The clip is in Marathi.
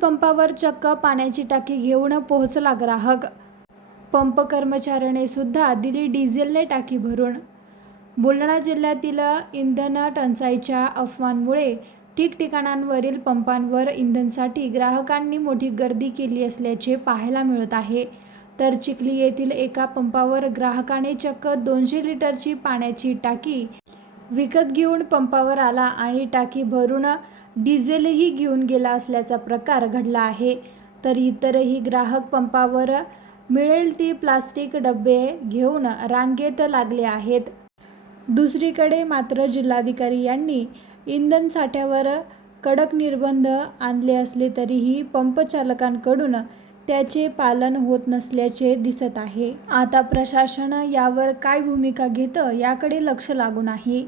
पंपावर चक्क पाण्याची टाकी घेऊन पोहोचला ग्राहक। पंप कर्मचाऱ्याने सुद्धा दिली डिझेलने टाकी भरून। बुलढाणा जिल्ह्यातील इंधन टंचाईच्या अफवांमुळे ठिकठिकाणांवरील पंपांवर इंधनासाठी ग्राहकांनी मोठी गर्दी केली असल्याचे पाहायला मिळत आहे। तर चिखली येथील एका पंपावर ग्राहकाने चक्क 200 लिटरची पाण्याची टाकी विकत घेऊन पंपावर आला आणि टाकी भरून डिझेलही घेऊन गेला असल्याचा प्रकार घडला आहे। तर इतरही ग्राहक पंपावर मिळेल ती प्लास्टिक डबे घेऊन रांगेत लागले आहेत। दुसरीकडे मात्र जिल्हाधिकारी यांनी इंधन साठ्यावर कडक निर्बंध आणले असले तरीही पंप चालकांकडून त्याचे पालन होत नसल्याचे दिसत आहे। आता प्रशासन यावर काय भूमिका घेतं याकडे लक्ष लागून आहे।